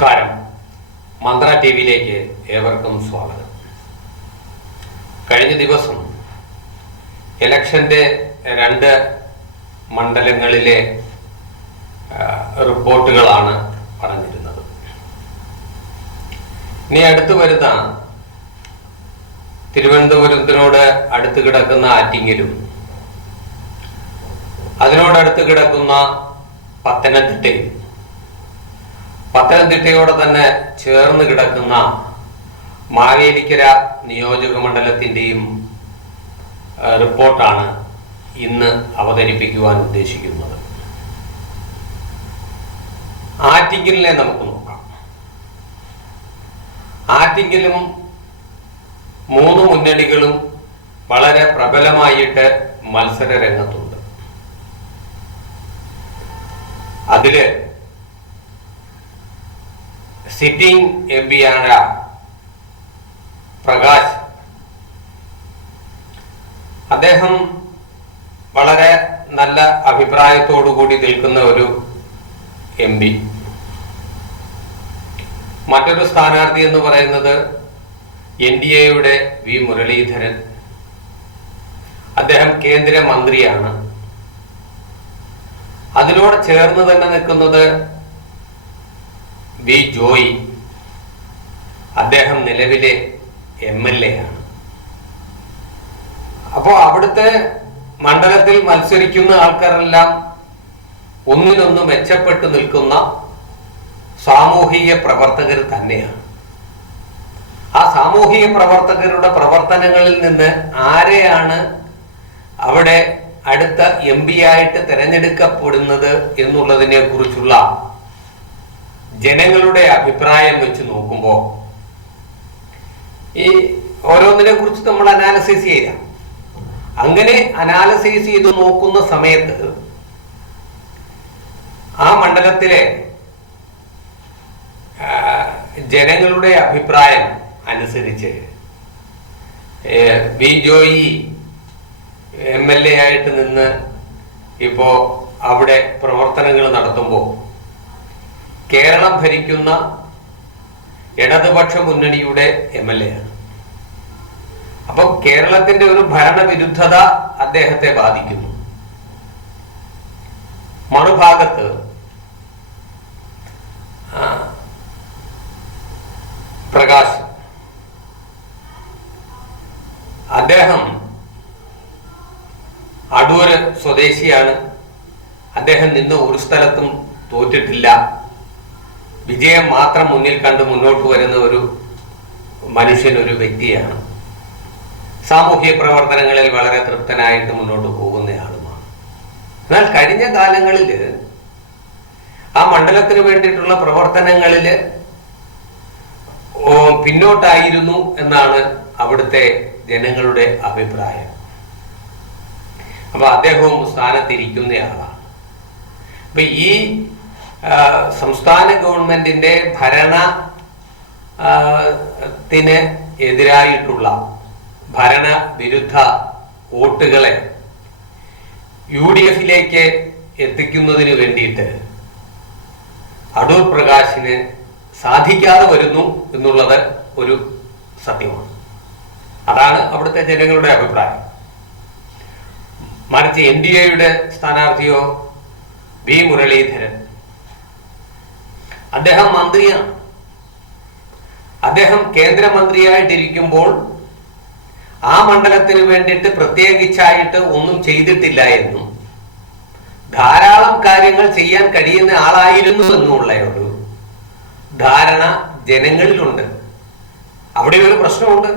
നമസ്കാരം. മന്ത്ര ടി വിയിലേക്ക് ഏവർക്കും സ്വാഗതം. കഴിഞ്ഞ ദിവസം ഇലക്ഷന്റെ രണ്ട് മണ്ഡലങ്ങളിലെ റിപ്പോർട്ടുകളാണ് പറഞ്ഞിരുന്നത്. ഇനി അടുത്ത് വരുന്ന തിരുവനന്തപുരത്തിനോട് അടുത്ത് കിടക്കുന്ന ആറ്റിങ്ങലും അതിനോടടുത്ത് കിടക്കുന്ന പത്തനംതിട്ടയും പത്തനംതിട്ടയോടെ തന്നെ ചേർന്ന് കിടക്കുന്ന മാവേലിക്കര നിയോജക മണ്ഡലത്തിന്റെയും റിപ്പോർട്ടാണ് ഇന്ന് അവതരിപ്പിക്കുവാൻ ഉദ്ദേശിക്കുന്നത്. ആറ്റിങ്ങലിനെ നമുക്ക് നോക്കാം. ആറ്റിങ്ങലും മൂന്ന് മുന്നണികളും വളരെ പ്രബലമായിട്ട് മത്സര രംഗത്തുണ്ട് അതിൽ സിറ്റിംഗ് എം ആണ് പ്രകാശ്. അദ്ദേഹം വളരെ നല്ല അഭിപ്രായത്തോടു കൂടി നിൽക്കുന്ന ഒരു എം പി. മറ്റൊരു സ്ഥാനാർത്ഥി എന്ന് പറയുന്നത് എൻ ഡി എയുടെ വി മുരളീധരൻ. അദ്ദേഹം കേന്ദ്രമന്ത്രിയാണ് അതിനോട് ചേർന്ന് തന്നെ നിൽക്കുന്നത് വി ജോയി അദ്ദേഹം നിലവിലെ എം എൽ എ ആണ്. അപ്പോൾ അവിടുത്തെ മണ്ഡലത്തിൽ മത്സരിക്കുന്ന ആൾക്കാരെല്ലാം ഒന്നിനൊന്ന് മെച്ചപ്പെട്ട് നിൽക്കുന്ന സാമൂഹിക പ്രവർത്തകർ തന്നെയാണ്. ആ സാമൂഹിക പ്രവർത്തകരുടെ പ്രവർത്തനങ്ങളിൽ നിന്ന് ആരെയാണ് അവിടെ അടുത്ത എം പി ആയിട്ട് തിരഞ്ഞെടുക്കപ്പെടുന്നത് എന്നുള്ളതിനെ കുറിച്ചുള്ള ജനങ്ങളുടെ അഭിപ്രായം വെച്ച് നോക്കുമ്പോൾ ഈ ഓരോന്നിനെ കുറിച്ച് നമ്മൾ അനാലിസിസ് ചെയ്യാം അങ്ങനെ അനാലിസിസ് ചെയ്ത് നോക്കുന്ന സമയത്ത് ആ മണ്ഡലത്തിലെ ജനങ്ങളുടെ അഭിപ്രായം അനുസരിച്ച് V Joy M L A ആയിട്ട് നിന്ന് ഇപ്പോ അവിടെ പ്രവർത്തനങ്ങൾ നടത്തുമ്പോൾ കേരളം ഭരിക്കുന്ന ഇടതുപക്ഷ മുന്നണിയുടെ എം എൽ എ ആണ്. അപ്പം കേരളത്തിന്റെ ഒരു ഭരണവിരുദ്ധത അദ്ദേഹത്തെ ബാധിക്കുന്നു. മറുഭാഗത്ത് പ്രകാശ് അദ്ദേഹം അടൂര് സ്വദേശിയാണ്. അദ്ദേഹം നിന്ന് ഒരു സ്ഥലത്തും തോറ്റിട്ടില്ല. വിജയം മാത്രം മുന്നിൽ കണ്ട് മുന്നോട്ട് വരുന്ന ഒരു മനുഷ്യൻ ഒരു വ്യക്തിയാണ്. സാമൂഹ്യ പ്രവർത്തനങ്ങളിൽ വളരെ തൃപ്തനായിട്ട് മുന്നോട്ട് പോകുന്നയാളുമാണ് എന്നാൽ കഴിഞ്ഞ കാലങ്ങളിൽ ആ മണ്ഡലത്തിന് വേണ്ടിയിട്ടുള്ള പ്രവർത്തനങ്ങളിൽ പിന്നോട്ടായിരുന്നു എന്നാണ് അവിടുത്തെ ജനങ്ങളുടെ അഭിപ്രായം. അപ്പൊ അദ്ദേഹവും സ്ഥാനത്തിരിക്കുന്നയാളാണ് അപ്പൊ ഈ സംസ്ഥാന ഗവൺമെന്റിന്റെ ഭരണ ത്തിന് എതിരായിട്ടുള്ള ഭരണ വിരുദ്ധ വോട്ടുകളെ യു ഡി എഫിലേക്ക് എത്തിക്കുന്നതിന് വേണ്ടിയിട്ട് അടൂർ പ്രകാശിന് സാധിക്കാതെ വരുന്നു എന്നുള്ളത് ഒരു സത്യമാണ്. അതാണ് അവിടുത്തെ ജനങ്ങളുടെ അഭിപ്രായം. മറിച്ച് എൻ ഡി എയുടെ സ്ഥാനാർത്ഥിയോ വി മുരളീധരൻ അദ്ദേഹം മന്ത്രിയാണ്. അദ്ദേഹം കേന്ദ്രമന്ത്രിയായിട്ടിരിക്കുമ്പോൾ ആ മണ്ഡലത്തിന് വേണ്ടിയിട്ട് പ്രത്യേകിച്ചായിട്ട് ഒന്നും ചെയ്തിട്ടില്ല എന്നും ധാരാളം കാര്യങ്ങൾ ചെയ്യാൻ കഴിയുന്ന ആളായിരുന്നു എന്നുള്ള ഒരു ധാരണ ജനങ്ങളിലുണ്ട്. അവിടെ ഒരു പ്രശ്നമുണ്ട്.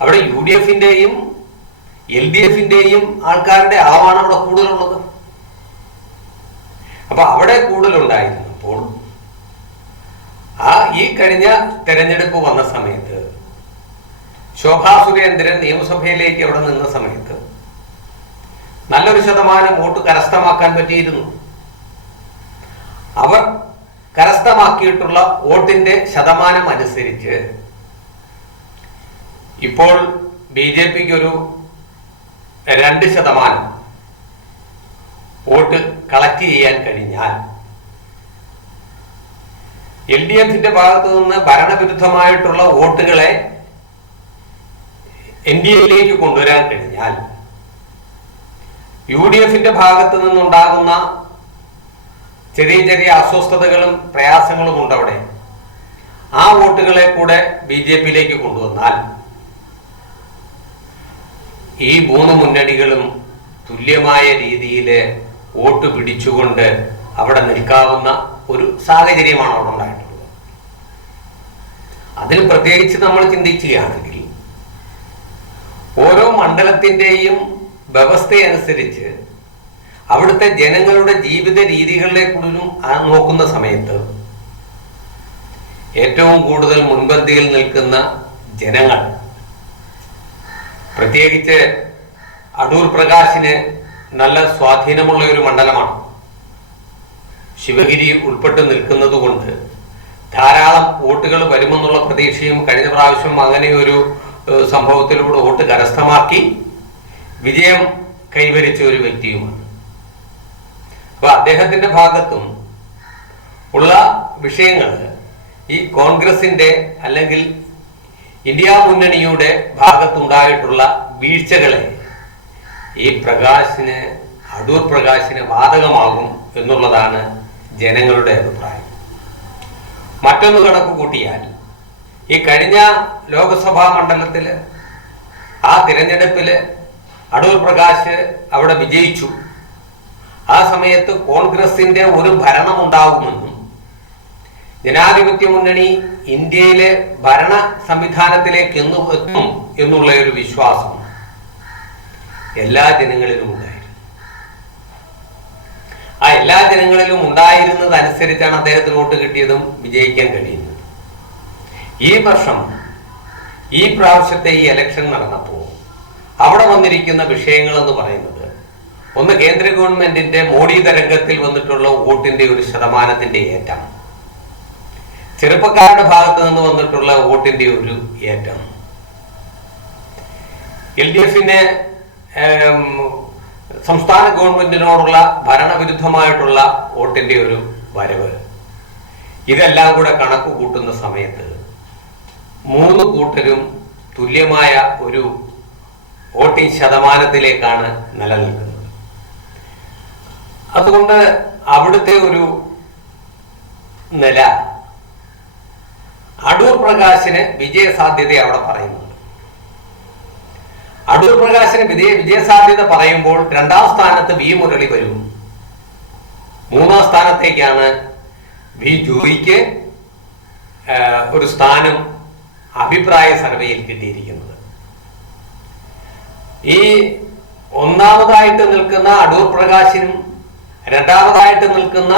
അവിടെ യു ഡി എഫിന്റെയും എൽ ഡി എഫിന്റെയും ആൾക്കാരുടെ അളവാണ് അവിടെ കൂടുതലുള്ളത്. അപ്പൊ അവിടെ കൂടുതലുണ്ടായിരുന്നപ്പോൾ ആ ഈ കഴിഞ്ഞ തെരഞ്ഞെടുപ്പ് വന്ന സമയത്ത് ശോഭാ സുരേന്ദ്രൻ നിയമസഭയിലേക്ക് അവിടെ നിന്ന സമയത്ത് നല്ലൊരു ശതമാനം വോട്ട് കരസ്ഥമാക്കാൻ പറ്റിയിരുന്നു. അവർ കരസ്ഥമാക്കിയിട്ടുള്ള വോട്ടിന്റെ ശതമാനം അനുസരിച്ച് ഇപ്പോൾ ബി ജെ പിക്ക് ഒരു രണ്ട് ശതമാനം വോട്ട് കളക്ട് ചെയ്യാൻ കഴിഞ്ഞാൽ എൽ ഡി എഫിന്റെ ഭാഗത്തു നിന്ന് ഭരണവിരുദ്ധമായിട്ടുള്ള വോട്ടുകളെ എൻ ഡി എയിലേക്ക് കൊണ്ടുവരാൻ കഴിഞ്ഞാൽ യു ഡി എഫിന്റെ ഭാഗത്തു നിന്നുണ്ടാകുന്ന ചെറിയ ചെറിയ അസ്വസ്ഥതകളും പ്രയാസങ്ങളും ഉണ്ടവിടെ. ആ വോട്ടുകളെ കൂടെ ബി ജെ പിയിലേക്ക് കൊണ്ടുവന്നാൽ ഈ മൂന്ന് മുന്നണികളും തുല്യമായ രീതിയിൽ വോട്ട് പിടിച്ചുകൊണ്ട് അവിടെ നിൽക്കാവുന്ന ഒരു സാഹചര്യമാണ് അവിടെ ഉണ്ടായിട്ടുള്ളത്. അതിൽ പ്രത്യേകിച്ച് നമ്മൾ ചിന്തിക്കുകയാണെങ്കിൽ ഓരോ മണ്ഡലത്തിന്റെയും വ്യവസ്ഥയനുസരിച്ച് അവിടുത്തെ ജനങ്ങളുടെ ജീവിത രീതികളെ കൂടുതലും നോക്കുന്ന സമയത്ത് ഏറ്റവും കൂടുതൽ മുൻപന്തിയിൽ നിൽക്കുന്ന ജനങ്ങൾ പ്രത്യേകിച്ച് അടൂർ പ്രകാശിന് നല്ല സ്വാധീനമുള്ള ഒരു മണ്ഡലമാണ്. ശിവഗിരി ഉൾപ്പെട്ട് നിൽക്കുന്നത് കൊണ്ട് ധാരാളം വോട്ടുകൾ വരുമെന്നുള്ള പ്രതീക്ഷയും കഴിഞ്ഞ പ്രാവശ്യം അങ്ങനെ ഒരു സംഭവത്തിലൂടെ വോട്ട് കരസ്ഥമാക്കി വിജയം കൈവരിച്ച ഒരു വ്യക്തിയുമാണ്. അപ്പൊ അദ്ദേഹത്തിന്റെ ഭാഗത്തും ഉള്ള വിഷയങ്ങൾ ഈ കോൺഗ്രസിന്റെ അല്ലെങ്കിൽ ഇന്ത്യ മുന്നണിയുടെ ഭാഗത്തുണ്ടായിട്ടുള്ള വീഴ്ചകളെ ഈ പ്രകാശിന് അടൂർ പ്രകാശിന് ബാധകമാകും എന്നുള്ളതാണ് ജനങ്ങളുടെ അഭിപ്രായം. മറ്റൊന്ന് കണക്ക് കൂട്ടിയാൽ ഈ കഴിഞ്ഞ ലോക്സഭാ മണ്ഡലത്തിൽ ആ തിരഞ്ഞെടുപ്പിൽ അടൂർ പ്രകാശ് അവിടെ വിജയിച്ചു. ആ സമയത്ത് കോൺഗ്രസിന്റെ ഒരു ഭരണം ഉണ്ടാവുമെന്നും ജനാധിപത്യ മുന്നണി ഇന്ത്യയിലെ ഭരണ സംവിധാനത്തിലേക്ക് എന്ന് എത്തും എന്നുള്ള ഒരു വിശ്വാസം എല്ലാ ജനങ്ങളിലും എല്ലാ ജനങ്ങളിലും ഉണ്ടായിരുന്നത് അനുസരിച്ചാണ് അദ്ദേഹത്തിന് വോട്ട് കിട്ടിയതും വിജയിക്കാൻ കഴിയുന്നത്. ഈ വർഷം ഈ പ്രാവശ്യത്തെ ഈ ഇലക്ഷൻ നടന്നപ്പോൾ അവിടെ വന്നിരിക്കുന്ന വിഷയങ്ങൾ എന്ന് പറയുന്നത് ഒന്ന് കേന്ദ്ര ഗവൺമെന്റിന്റെ മോഡി തരംഗത്തിൽ വന്നിട്ടുള്ള വോട്ടിന്റെ ഒരു ശതമാനത്തിന്റെ ഏറ്റം. ചെറുപ്പക്കാരുടെ ഭാഗത്ത് നിന്ന് വന്നിട്ടുള്ള വോട്ടിന്റെ ഒരു ഏറ്റം. എൽ ഡി എഫിന് സംസ്ഥാന ഗവൺമെന്റിനോടുള്ള ഭരണവിരുദ്ധമായിട്ടുള്ള വോട്ടിന്റെ ഒരു വരവ്. ഇതെല്ലാം കൂടെ കണക്ക് കൂട്ടുന്ന സമയത്ത് മൂന്ന് കൂട്ടരും തുല്യമായ ഒരു വോട്ടിംഗ് ശതമാനത്തിലേക്കാണ് നിലനിൽക്കുന്നത്. അതുകൊണ്ട് അവിടുത്തെ ഒരു നില അടൂർ പ്രകാശിന് വിജയസാധ്യത അവിടെ പറയുന്നുണ്ട് അടൂർ പ്രകാശിന് വിജയ വിജയസാധ്യത പറയുമ്പോൾ രണ്ടാം സ്ഥാനത്ത് വി മുരളി വരും. മൂന്നാം സ്ഥാനത്തേക്കാണ് വി ജോയിക്ക് ഒരു സ്ഥാനം അഭിപ്രായ സർവേയിൽ കിട്ടിയിരിക്കുന്നത്. ഈ ഒന്നാമതായിട്ട് നിൽക്കുന്ന അടൂർ പ്രകാശിനും രണ്ടാമതായിട്ട് നിൽക്കുന്ന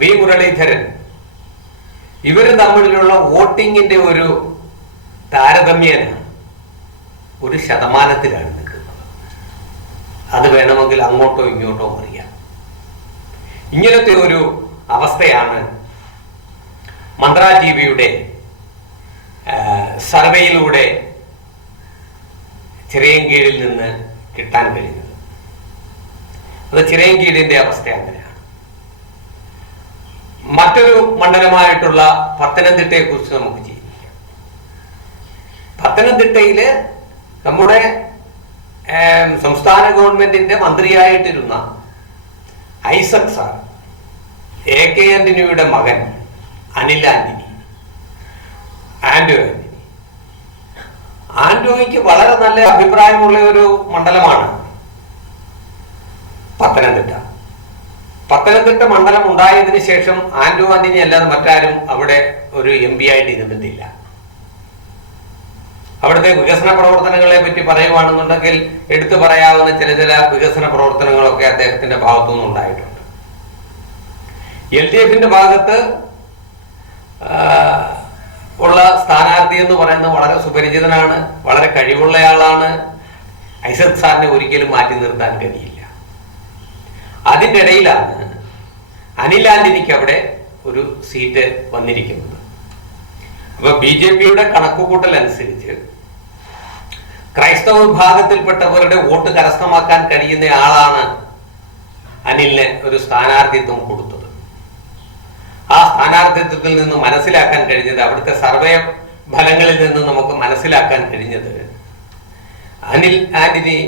വി മുരളീധരൻ ഇവർ തമ്മിലുള്ള വോട്ടിങ്ങിന്റെ ഒരു താരതമ്യേന ഒരു ശതമാനത്തിലാണ് നിൽക്കുന്നത്. അത് വേണമെങ്കിൽ അങ്ങോട്ടോ ഇങ്ങോട്ടോ അറിയാം ഇങ്ങനത്തെ ഒരു അവസ്ഥയാണ് മന്ത്ര ജീവിയുടെ വിയുടെ സർവേയിലൂടെ ചിറയൻകീഴിൽ നിന്ന് കിട്ടാൻ കഴിയുന്നത്. അത് ചിറയൻകീഴിന്റെ അവസ്ഥ അങ്ങനെയാണ്. മറ്റൊരു മണ്ഡലമായിട്ടുള്ള പത്തനംതിട്ടയെ കുറിച്ച് നമുക്ക് ചെയ്യാം പത്തനംതിട്ടയിൽ നമ്മുടെ സംസ്ഥാന ഗവൺമെന്റിന്റെ മന്ത്രിയായിട്ടിരുന്ന ഐസക് സാർ എ കെ ആന്റണിയുടെ മകൻ അനിൽ ആന്റണി ആന്റോ ആന്റണി. വളരെ നല്ല അഭിപ്രായമുള്ള ഒരു മണ്ഡലമാണ് പത്തനംതിട്ട. പത്തനംതിട്ട മണ്ഡലം ഉണ്ടായതിനു ശേഷം ആന്റോ ആന്റണി അല്ലാതെ മറ്റാരും അവിടെ ഒരു എം പി ആയിട്ട് ഇരുന്നിട്ടില്ല. അവിടുത്തെ വികസന പ്രവർത്തനങ്ങളെ പറ്റി പറയുവാണെന്നുണ്ടെങ്കിൽ എടുത്തു പറയാവുന്ന ചില ചില വികസന പ്രവർത്തനങ്ങളൊക്കെ അദ്ദേഹത്തിന്റെ ഭാഗത്തു നിന്നുണ്ടായിട്ടുണ്ട് എൽ ഡി എഫിന്റെ ഭാഗത്ത് ഉള്ള സ്ഥാനാർത്ഥി എന്ന് പറയുന്നത് വളരെ സുപരിചിതനാണ് വളരെ കഴിവുള്ളയാളാണ്. ഐസക് സാറിനെ ഒരിക്കലും മാറ്റി നിർത്താൻ കഴിയില്ല. അതിന്റെ ഇടയിലാണ് അനിൽ ആന്റണിക്ക് അവിടെ ഒരു സീറ്റ് വന്നിരിക്കുന്നത്. അപ്പൊ ബി ജെ പിയുടെ കണക്കുകൂട്ടൽ അനുസരിച്ച് ക്രൈസ്തവ വിഭാഗത്തിൽപ്പെട്ടവരുടെ വോട്ട് കരസ്ഥമാക്കാൻ കഴിയുന്ന ആളാണ് അനിലിന് ഒരു സ്ഥാനാർത്ഥിത്വം കൊടുത്തത്. ആ സ്ഥാനാർത്ഥിത്വത്തിൽ നിന്ന് മനസ്സിലാക്കാൻ കഴിഞ്ഞത് അവിടുത്തെ സർവേ ഫലങ്ങളിൽ നിന്ന് നമുക്ക് മനസ്സിലാക്കാൻ കഴിഞ്ഞത് അനിൽ ആന്റണി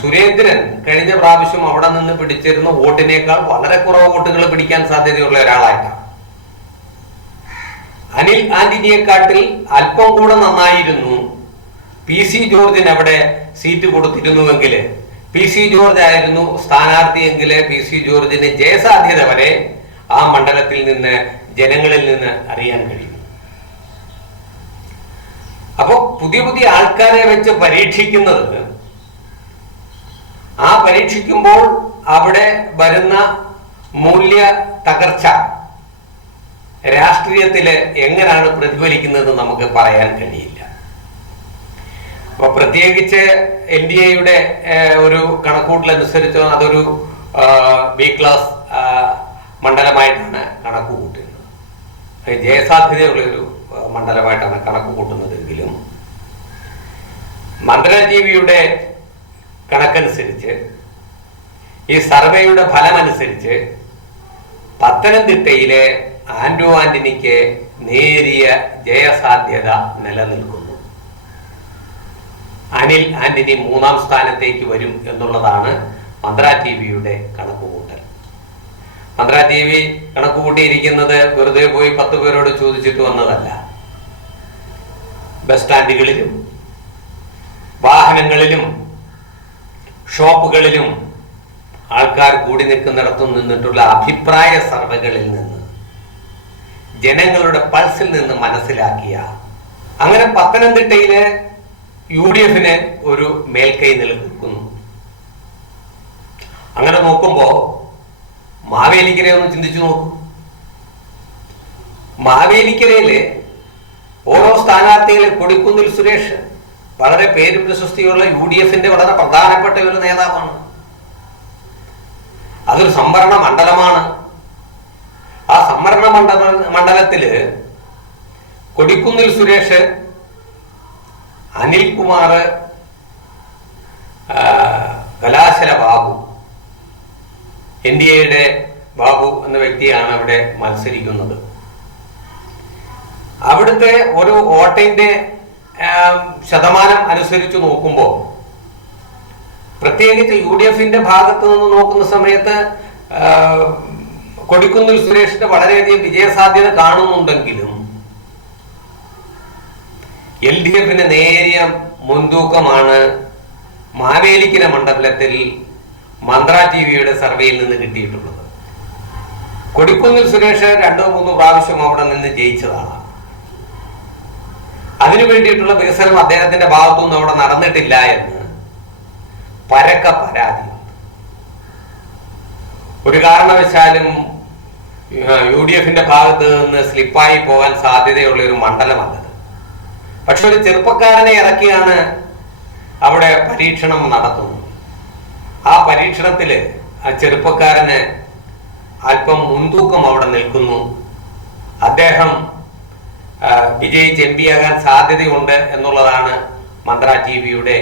സുരേന്ദ്രൻ കഴിഞ്ഞ പ്രാവശ്യം അവിടെ നിന്ന് പിടിച്ചിരുന്ന വോട്ടിനേക്കാൾ വളരെ കുറവ് വോട്ടുകൾ പിടിക്കാൻ സാധ്യതയുള്ള ഒരാളായിട്ടാണ്. അനിൽ ആന്റണിയെക്കാട്ടിൽ അല്പം കൂടെ നന്നായിരുന്നു. പി സി ജോർജിന് അവിടെ സീറ്റ് കൊടുത്തിരുന്നുവെങ്കിൽ പി സി ജോർജ് ആയിരുന്നു സ്ഥാനാർത്ഥിയെങ്കിൽ പി സി ജോർജിന് ജയസാധ്യത വരെ ആ മണ്ഡലത്തിൽ നിന്ന് ജനങ്ങളിൽ നിന്ന് അറിയാൻ കഴിയും. അപ്പോൾ പുതിയ പുതിയ ആൾക്കാരെ വെച്ച് പരീക്ഷിക്കുന്നത് ആ പരീക്ഷിക്കുമ്പോൾ അവിടെ വരുന്ന മൂല്യ തകർച്ച രാഷ്ട്രീയത്തിൽ എങ്ങനെയാണ് പ്രതിഫലിക്കുന്നത് നമുക്ക് പറയാൻ കഴിയില്ല. അപ്പൊ പ്രത്യേകിച്ച് എൻ ഡി എയുടെ ഒരു കണക്കൂട്ടലനുസരിച്ച് അതൊരു ബി ക്ലാസ് മണ്ഡലമായിട്ടാണ് കണക്ക് കൂട്ടുന്നത് ജയസാധ്യതയുള്ളൊരു മണ്ഡലമായിട്ടാണ് കണക്ക് കൂട്ടുന്നതെങ്കിലും വിയുടെ കണക്കനുസരിച്ച് ഈ സർവേയുടെ ഫലമനുസരിച്ച് പത്തനംതിട്ടയിലെ ആന്റോ ആന്റണിക്ക് നേരിയ ജയസാധ്യത നിലനിൽക്കുന്നു. അനിൽ ആന്റണി മൂന്നാം സ്ഥാനത്തേക്ക് വരും എന്നുള്ളതാണ് മന്ത്ര ടി വിയുടെ കണക്കുകൂട്ടൽ. മന്ത്ര ടി വി കണക്കുകൂട്ടിയിരിക്കുന്നത് വെറുതെ പോയി പത്ത് പേരോട് ചോദിച്ചിട്ട് വന്നതല്ല. ബസ് സ്റ്റാൻഡുകളിലും വാഹനങ്ങളിലും ഷോപ്പുകളിലും ആൾക്കാർ കൂടി നിൽക്കുന്നിടത്തു നിന്നിട്ടുള്ള അഭിപ്രായ സർവേകളിൽ നിന്ന് ജനങ്ങളുടെ പൾസിൽ നിന്ന് മനസ്സിലാക്കിയ. അങ്ങനെ പത്തനംതിട്ടയിലെ യു ഡി എഫിന് ഒരു മേൽക്കൈ നിലനിൽക്കുന്നു. അങ്ങനെ നോക്കുമ്പോ മാവേലിക്കരെ ഒന്ന് ചിന്തിച്ചു നോക്കൂ. മാവേലിക്കരയിൽ ഓരോ സ്ഥാനാർത്ഥികളെ കൊടിക്കുന്നിൽ സുരേഷ് വളരെ പേരും പ്രശസ്തിയുള്ള യു ഡി എഫിന്റെ വളരെ പ്രധാനപ്പെട്ട ഒരു നേതാവാണ്. അതൊരു സംവരണ മണ്ഡലമാണ്. ആ സംവരണ മണ്ഡല മണ്ഡലത്തിൽ കൊടിക്കുന്നിൽ സുരേഷ് അനിൽകുമാർ കലാശല ബാബു എൻ ഡി എയുടെ ബാബു എന്ന വ്യക്തിയാണ് അവിടെ മത്സരിക്കുന്നത്. അവിടുത്തെ ഒരു വോട്ടിന്റെ ശതമാനം അനുസരിച്ച് നോക്കുമ്പോൾ പ്രത്യേകിച്ച് യു ഡി എഫിന്റെ ഭാഗത്ത് നിന്ന് നോക്കുന്ന സമയത്ത് കൊടിക്കുന്നിൽ സുരേഷിന് വളരെയധികം വിജയസാധ്യത കാണുന്നുണ്ടെങ്കിലും എൽ ഡി എഫിന് നേരിയ മുൻതൂക്കമാണ് മാവേലിക്കര മണ്ഡലത്തിൽ മന്ത്ര ടി വിയുടെ സർവേയിൽ നിന്ന് കിട്ടിയിട്ടുള്ളത്. കൊടിക്കുന്നിൽ സുരേഷ് രണ്ടോ മൂന്നോ പ്രാവശ്യം അവിടെ നിന്ന് ജയിച്ചതാണ്. അതിനു വേണ്ടിയിട്ടുള്ള വികസനം അദ്ദേഹത്തിന്റെ ഭാഗത്തുനിന്ന് അവിടെ നടന്നിട്ടില്ല എന്ന് പരക്ക പരാതി. ഒരു കാരണവശാലും യു ഡി എഫിന്റെ ഭാഗത്ത് നിന്ന് സ്ലിപ്പായി പോകാൻ സാധ്യതയുള്ള ഒരു മണ്ഡലമാണത് പക്ഷെ ഒരു ചെറുപ്പക്കാരനെ ഇറക്കിയാണ് അവിടെ പരീക്ഷണം നടത്തുന്നത്. ആ പരീക്ഷണത്തിൽ ആ ചെറുപ്പക്കാരന് അല്പം മുൻതൂക്കം അവിടെ നിൽക്കുന്നു. അദ്ദേഹം വിജയിച്ച് എം ആകാൻ സാധ്യതയുണ്ട് എന്നുള്ളതാണ് മന്ത്ര ടി വിയുടെ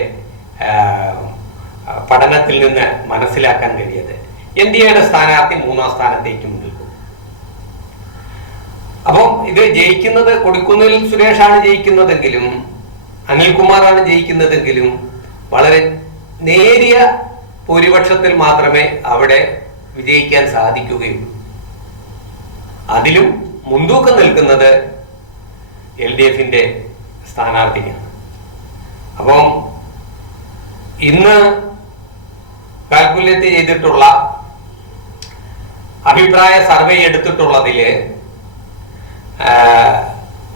പഠനത്തിൽ നിന്ന് മനസ്സിലാക്കാൻ കഴിയത്. എൻ ഡി എയുടെ സ്ഥാനാർത്ഥി മൂന്നാം സ്ഥാനത്തേക്കും അപ്പം ഇത് ജയിക്കുന്നത് കൊടിക്കുന്നിൽ സുരേഷാണ് ജയിക്കുന്നതെങ്കിലും അനിൽകുമാറാണ് ജയിക്കുന്നതെങ്കിലും വളരെ നേരിയ ഭൂരിപക്ഷത്തിൽ മാത്രമേ അവിടെ വിജയിക്കാൻ സാധിക്കുകയുള്ളൂ. അതിലും മുൻതൂക്കം നിൽക്കുന്നത് എൽ ഡി എഫിന്റെ സ്ഥാനാർത്ഥിക്കാണ്. അപ്പം ഇന്ന് കാൽക്കുലേറ്റ് ചെയ്തിട്ടുള്ള അഭിപ്രായ സർവേ എടുത്തിട്ടുള്ളതിൽ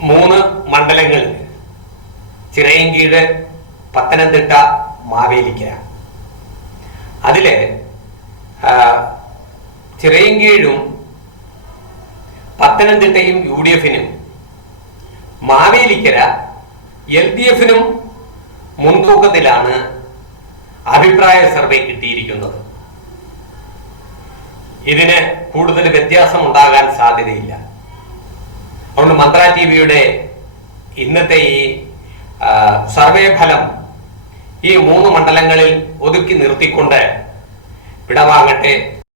മൂന്ന് മണ്ഡലങ്ങളിൽ ചിറയൻകീഴ് പത്തനംതിട്ട മാവേലിക്കര. അതിൽ ചിറയൻകീഴും പത്തനംതിട്ടയും യു ഡി എഫിനും മാവേലിക്കര എൽ ഡി എഫിനും മുൻതൂക്കത്തിലാണ് അഭിപ്രായ സർവേ കിട്ടിയിരിക്കുന്നത്. ഇതിന് കൂടുതൽ വ്യത്യാസം ഉണ്ടാകാൻ സാധ്യതയില്ല. അതുകൊണ്ട് മന്ത്ര ടി വിയുടെ ഇന്നത്തെ ഈ സർവേ ഫലം ഈ മൂന്ന് മണ്ഡലങ്ങളിൽ ഒതുക്കി നിർത്തിക്കൊണ്ട് വിടവാങ്ങട്ടെ.